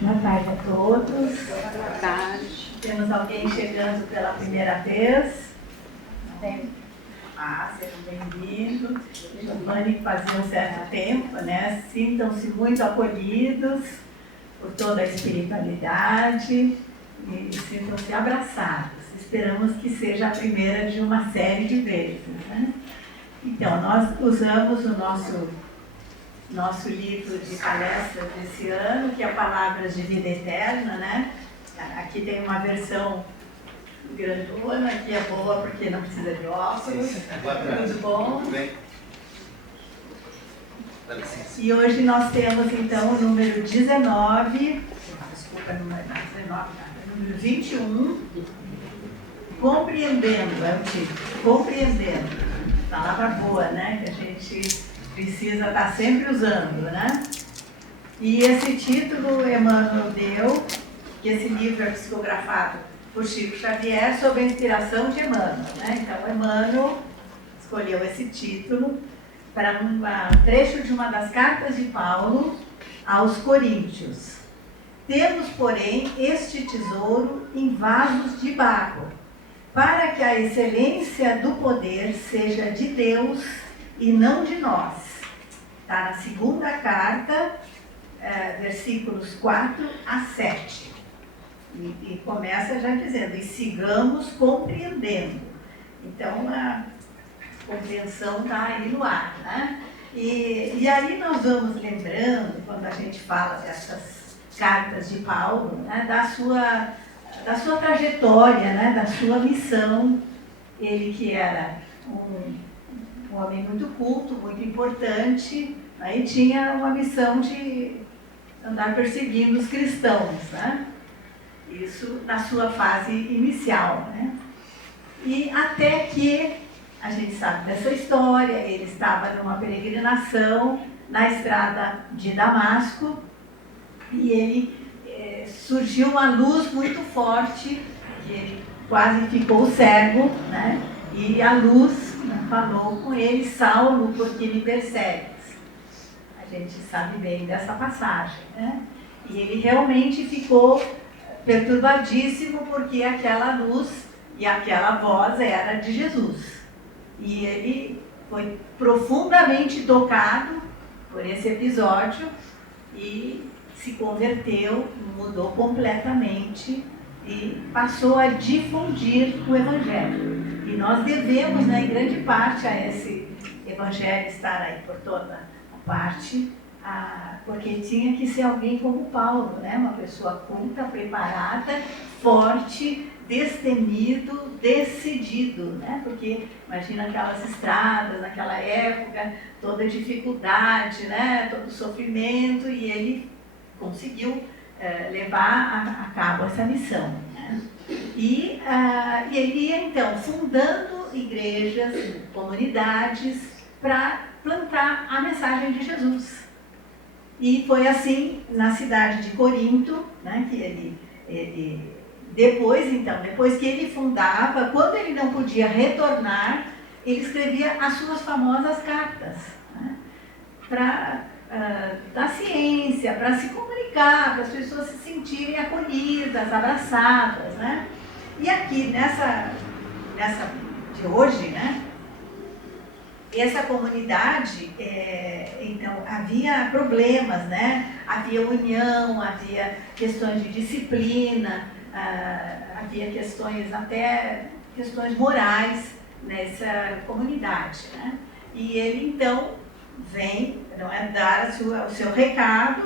Boa tarde a todos. Boa tarde. Temos alguém chegando pela primeira vez? Tem? Sejam bem-vindos. Giovanni, que fazia um certo tempo, né? Sintam-se muito acolhidos por toda a espiritualidade e sintam-se abraçados. Esperamos que seja a primeira de uma série de vezes, né? Então, nós usamos o nosso livro de palestras desse ano, que é Palavras de Vida Eterna, né? Aqui tem uma versão grandona, que é boa porque não precisa de óculos. Tudo bom? Tudo bem. E hoje nós temos então o número 19, desculpa, número 21, Compreendendo, é o título, Compreendendo. Palavra boa, né? Que a gente precisa estar sempre usando, né? E esse título Emmanuel deu, que esse livro é psicografado por Chico Xavier sob a inspiração de Emmanuel, né? Então, Emmanuel escolheu esse título para um trecho de uma das cartas de Paulo aos Coríntios. Temos, porém, este tesouro em vasos de barro, para que a excelência do poder seja de Deus e não de nós. Está na segunda carta, versículos 4 a 7. E começa já dizendo, e sigamos compreendendo. Então, a compreensão está aí no ar, né? E aí nós vamos lembrando, quando a gente fala dessas cartas de Paulo, né, da sua trajetória, né, da sua missão. Ele que era um homem muito culto, muito importante, né, e tinha uma missão de andar perseguindo os cristãos, né? Isso na sua fase inicial, né? E até que, a gente sabe dessa história, ele estava numa peregrinação na estrada de Damasco e ele surgiu uma luz muito forte, que ele quase ficou cego, né? E a luz, né, falou com ele, Saulo, por que me persegues? A gente sabe bem dessa passagem, né? E ele realmente ficou perturbadíssimo porque aquela luz e aquela voz era de Jesus. E ele foi profundamente tocado por esse episódio e se converteu, mudou completamente e passou a difundir o Evangelho. E nós devemos, né, em grande parte, a esse Evangelho estar aí por toda a parte, porque tinha que ser alguém como Paulo, né? Uma pessoa culta, preparada, forte, destemido, decidido, né? Porque imagina aquelas estradas naquela época, toda a dificuldade, né? Todo o sofrimento, e ele conseguiu levar a cabo essa missão, né? E ele ia então fundando igrejas, comunidades, para plantar a mensagem de Jesus. E foi assim na cidade de Corinto, né, que ele depois que ele fundava, quando ele não podia retornar, ele escrevia as suas famosas cartas, né, da ciência, para se comunicar, para as pessoas se sentirem acolhidas, abraçadas, né? E aqui nessa de hoje, né? Essa comunidade, então, havia problemas, né? Havia união, havia questões de disciplina, havia questões morais nessa comunidade, né? E ele, então, vem, não é, dar o seu recado,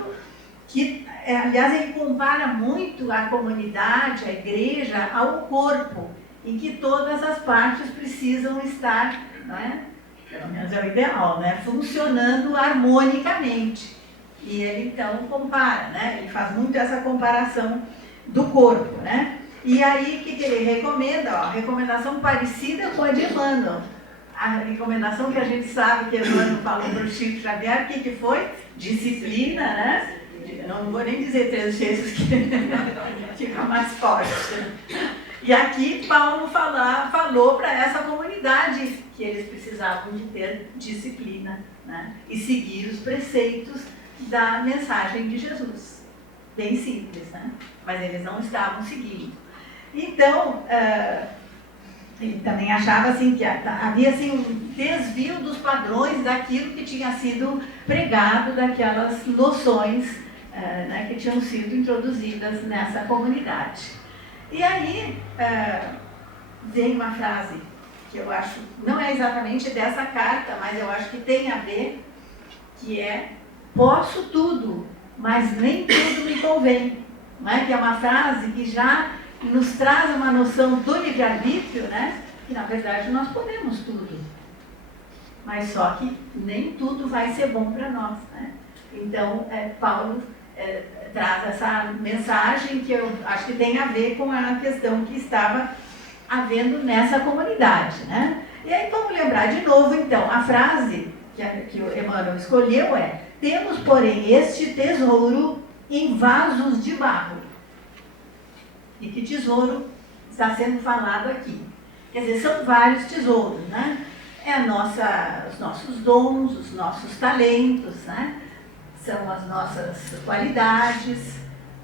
que, aliás, ele compara muito a comunidade, a igreja, ao corpo, em que todas as partes precisam estar, não é? Pelo menos é o ideal, né? Funcionando harmonicamente. E ele então compara, né? Ele faz muito essa comparação do corpo, né? E aí o que ele recomenda? Ó, recomendação parecida com a de Emmanuel. A recomendação que a gente sabe que Emmanuel falou para o Chico Xavier, o que foi? Disciplina, né? Não vou nem dizer trejeitos que fica mais forte. E aqui Paulo falou para essa comunidade que eles precisavam de ter disciplina, né? E seguir os preceitos da mensagem de Jesus. bem simples, né? Mas eles não estavam seguindo. Então, ele também achava assim, que havia assim, um desvio dos padrões daquilo que tinha sido pregado, daquelas noções né, que tinham sido introduzidas nessa comunidade. E aí, vem uma frase que eu acho, não é exatamente dessa carta, mas eu acho que tem a ver, que é: posso tudo, mas nem tudo me convém. Não é? Que é uma frase que já nos traz uma noção do livre-arbítrio, né? Que na verdade nós podemos tudo, mas só que nem tudo vai ser bom para nós, né? Então, Paulo traz essa mensagem que eu acho que tem a ver com a questão que estava havendo nessa comunidade, né? E aí vamos lembrar de novo, então, a frase que o Emmanuel escolheu é: temos, porém, este tesouro em vasos de barro. E que tesouro está sendo falado aqui? Quer dizer, são vários tesouros, né? Os nossos dons, os nossos talentos, né? São as nossas qualidades,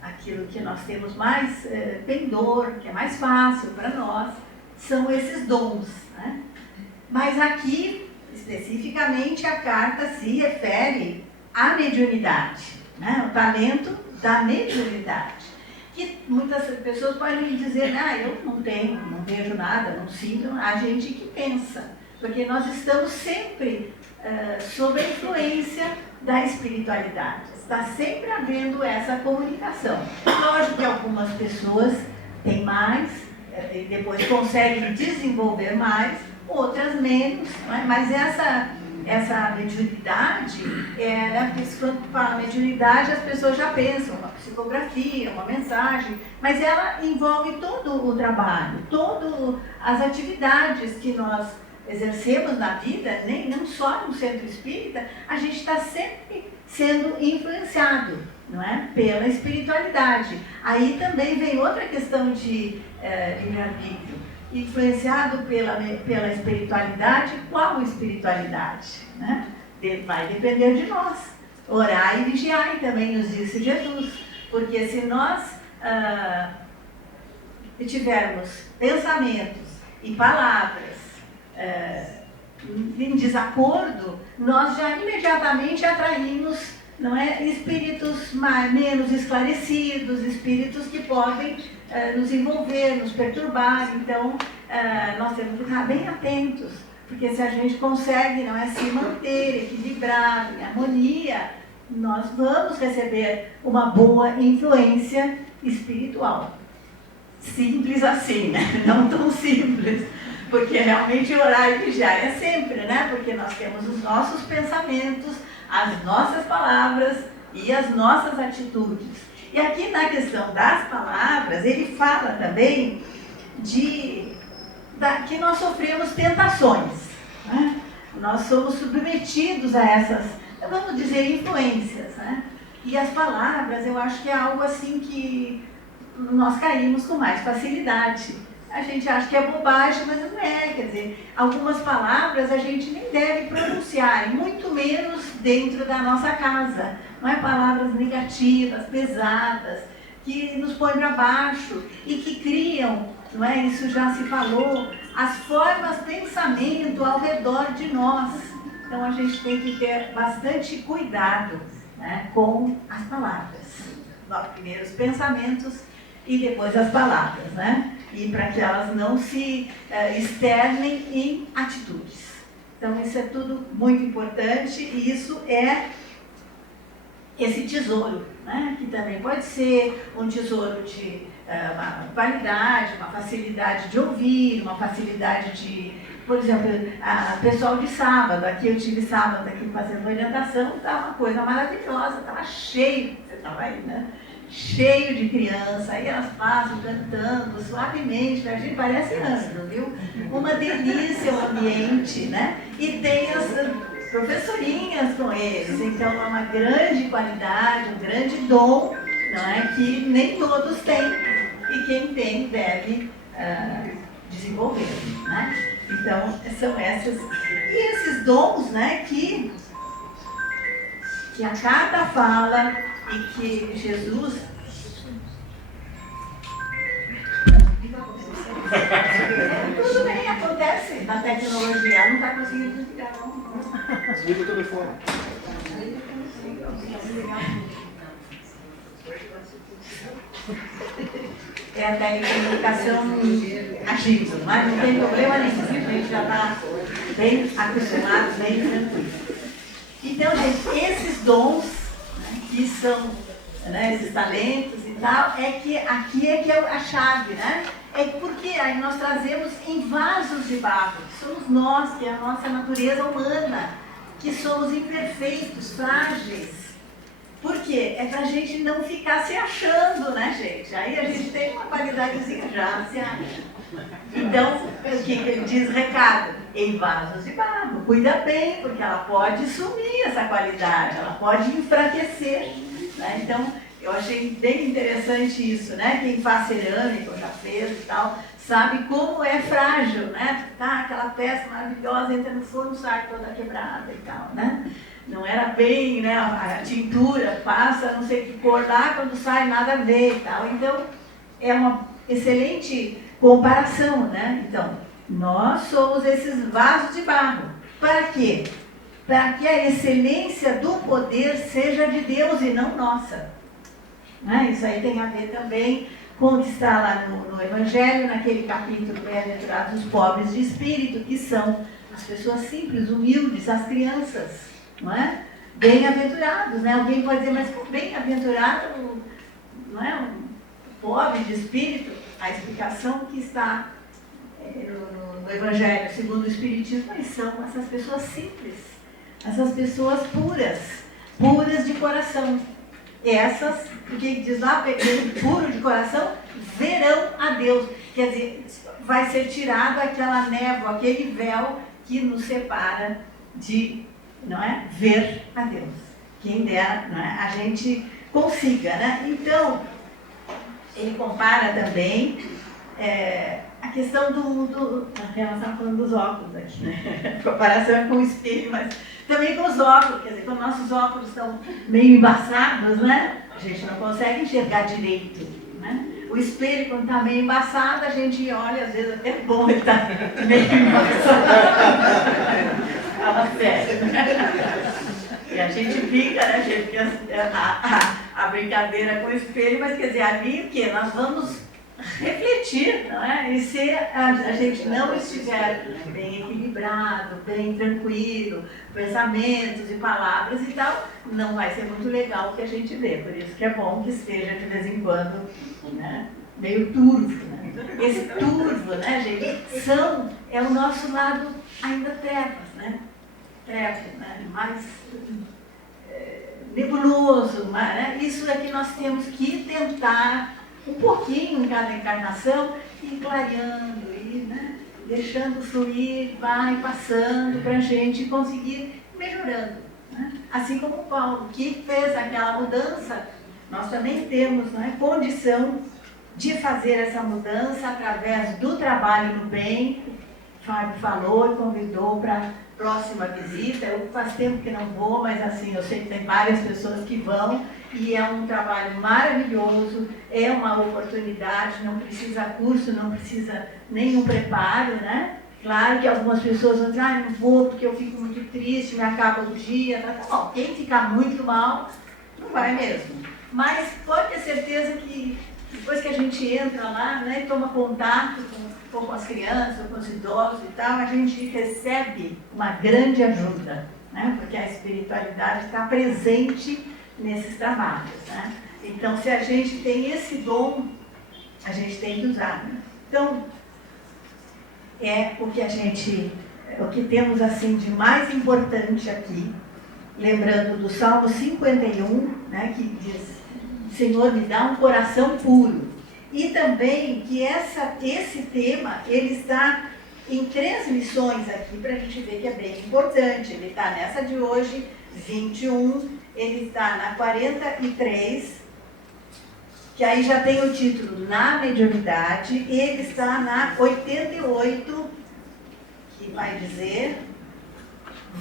aquilo que nós temos mais pendor, que é mais fácil para nós, são esses dons, né? Mas aqui, especificamente, a carta se refere à mediunidade, né? O talento da mediunidade. Que muitas pessoas podem dizer: eu não tenho, não vejo nada, não sinto. A gente que pensa, porque nós estamos sempre sob a influência da espiritualidade. Está sempre havendo essa comunicação. Lógico que algumas pessoas têm mais, e depois conseguem desenvolver mais, outras menos, né? Mas essa mediunidade, quando fala mediunidade, as pessoas já pensam uma psicografia, uma mensagem, mas ela envolve todo o trabalho, todas as atividades que nós exercemos na vida, não só no centro espírita, a gente está sempre sendo influenciado, não é? Pela espiritualidade. Aí também vem outra questão de livre-arbítrio. Influenciado pela espiritualidade, qual espiritualidade? Né? Vai depender de nós. Orai e vigiai, também nos disse Jesus. Porque se nós tivermos pensamentos e palavras em desacordo, nós já imediatamente atraímos, não é, espíritos menos esclarecidos, espíritos que podem nos envolver, nos perturbar. Então, nós temos que ficar bem atentos, porque se a gente consegue, não é, se manter equilibrado, em harmonia, nós vamos receber uma boa influência espiritual. Simples assim, né? Não tão simples, porque realmente orar e vigiar é sempre, né? Porque nós temos os nossos pensamentos, as nossas palavras e as nossas atitudes. E aqui na questão das palavras, ele fala também que nós sofremos tentações, né? Nós somos submetidos a essas, vamos dizer, influências, né? E as palavras, eu acho que é algo assim que nós caímos com mais facilidade. A gente acha que é bobagem, mas não é. Quer dizer, algumas palavras a gente nem deve pronunciar, muito menos dentro da nossa casa. Não é? Palavras negativas, pesadas, que nos põem para baixo e que criam, não é? Isso já se falou, as formas de pensamento ao redor de nós. Então a gente tem que ter bastante cuidado, né, com as palavras. Primeiro os pensamentos e depois as palavras, né? E para que elas não se externem em atitudes. Então isso é tudo muito importante e isso é esse tesouro, né? Que também pode ser um tesouro de uma qualidade, uma facilidade de ouvir, uma facilidade de, por exemplo, pessoal de sábado, aqui eu tive sábado aqui fazendo orientação, estava uma coisa maravilhosa, estava cheio, você estava aí, né? Cheio de criança, aí elas passam cantando suavemente, a gente parece anjo, viu? Uma delícia o ambiente, né? E tem as professorinhas com eles, então é uma grande qualidade, um grande dom, não é? Que nem todos têm, e quem tem deve desenvolver, né? Então, são essas, e esses dons, né, que a carta fala, e que Jesus Tudo bem, acontece. Na tecnologia, ela não está conseguindo desligar, não. Desliga o telefone. É a telecomunicação agindo, mas não tem problema nenhum. A gente já está bem acostumado, bem tranquilo. Então, gente, esses dons, né, que são, né, esses talentos e tal, é que aqui é que é a chave, né? É porque aí nós trazemos em vasos de barro, que somos nós, que é a nossa natureza humana, que somos imperfeitos, frágeis. Por quê? É pra gente não ficar se achando, né, gente? Aí a gente tem uma qualidadezinha já, se acha. Então, o que ele diz, recado? Em vasos de barro. Cuida bem, porque ela pode sumir essa qualidade, ela pode enfraquecer. Né? Então, eu achei bem interessante isso, né? Quem faz cerâmica, já fez e tal, sabe como é frágil, né? Tá, aquela peça maravilhosa, entra no forno, sai toda quebrada e tal, né? Não era bem, né? A tintura passa, não sei que cor lá, quando sai nada a ver e tal. Então, é uma excelente comparação, né? Então, nós somos esses vasos de barro. Para quê? Para que a excelência do poder seja de Deus e não nossa. Né? Isso aí tem a ver também com o que está lá no Evangelho, naquele capítulo Bem-aventurados os pobres de espírito, que são as pessoas simples, humildes, as crianças. Não é? Bem-aventurados, né? Alguém pode dizer, mas bem-aventurado, não é? Um pobre de espírito? A explicação que está no Evangelho segundo o Espiritismo, são essas pessoas simples, essas pessoas puras de coração. Essas, porque diz lá, puro de coração, verão a Deus. Quer dizer, vai ser tirado aquela névoa, aquele véu que nos separa de, não é, ver a Deus. Quem dera, não é, a gente consiga, né? Então, ele compara também a questão nós estamos falando dos óculos aqui, né? A comparação é com o espelho, mas também com os óculos, quer dizer, quando nossos óculos estão meio embaçados, né? A gente não consegue enxergar direito, né? O espelho, quando está meio embaçado, a gente olha, às vezes até é bom ele estar meio embaçado. Fala sério, né? E a gente brinca, né, gente? Porque a brincadeira com o espelho, mas quer dizer, ali o quê? Nós vamos refletir, não é? E se a gente não estiver bem equilibrado, bem tranquilo, pensamentos e palavras e tal, não vai ser muito legal o que a gente vê. Por isso que é bom que esteja de vez em quando, né, meio turvo. Né? Esse turvo, né, gente, é o nosso lado ainda trevas, né? Trevas, né? Mais nebuloso, né? Isso é que nós temos que tentar um pouquinho em cada encarnação, ir clareando, ir, né, deixando fluir, vai passando para a gente conseguir melhorando. Né? Assim como o Paulo, que fez aquela mudança, nós também temos, né, condição de fazer essa mudança através do trabalho no bem. O Fábio falou e convidou para a próxima visita. Eu faz tempo que não vou, mas assim, eu sei que tem várias pessoas que vão. E é um trabalho maravilhoso, é uma oportunidade, não precisa curso, não precisa nenhum preparo, né? Claro que algumas pessoas vão dizer, não vou porque eu fico muito triste, me acaba o dia, tá bom, quem ficar muito mal, não vai mesmo. Mas pode ter certeza que depois que a gente entra lá, né, e toma contato com as crianças, com os idosos e tal, a gente recebe uma grande ajuda, né? Porque a espiritualidade está presente nesses trabalhos, né? Então, se a gente tem esse dom, a gente tem que usar. Então, é o que temos assim de mais importante aqui, lembrando do Salmo 51, né, que diz, Senhor, me dá um coração puro. E também que esse tema, ele está em 3 lições aqui, para a gente ver que é bem importante. Ele está nessa de hoje, 21, ele está na 43, que aí já tem o título Na Mediunidade, e ele está na 88, que vai dizer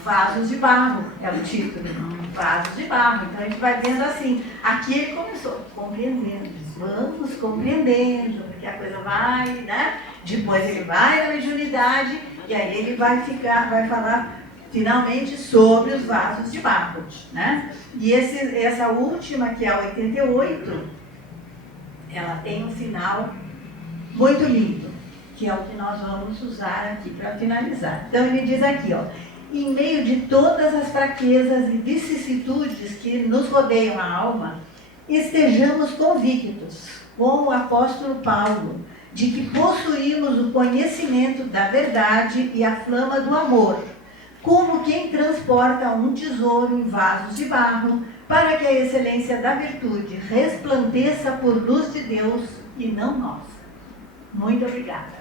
Vasos de Barro é o título, Vasos de Barro. Então a gente vai vendo assim, aqui ele começou compreendendo, vamos compreendendo, porque a coisa vai, né? Depois ele vai na mediunidade e aí ele vai falar finalmente sobre os vasos de barro, né? E essa última, que é a 88, ela tem um final muito lindo, que é o que nós vamos usar aqui para finalizar. Então ele diz aqui, ó, em meio de todas as fraquezas e vicissitudes que nos rodeiam a alma, estejamos convictos, como o apóstolo Paulo, de que possuímos o conhecimento da verdade e a flama do amor, como quem transporta um tesouro em vasos de barro, para que a excelência da virtude resplandeça por luz de Deus e não nossa. Muito obrigada.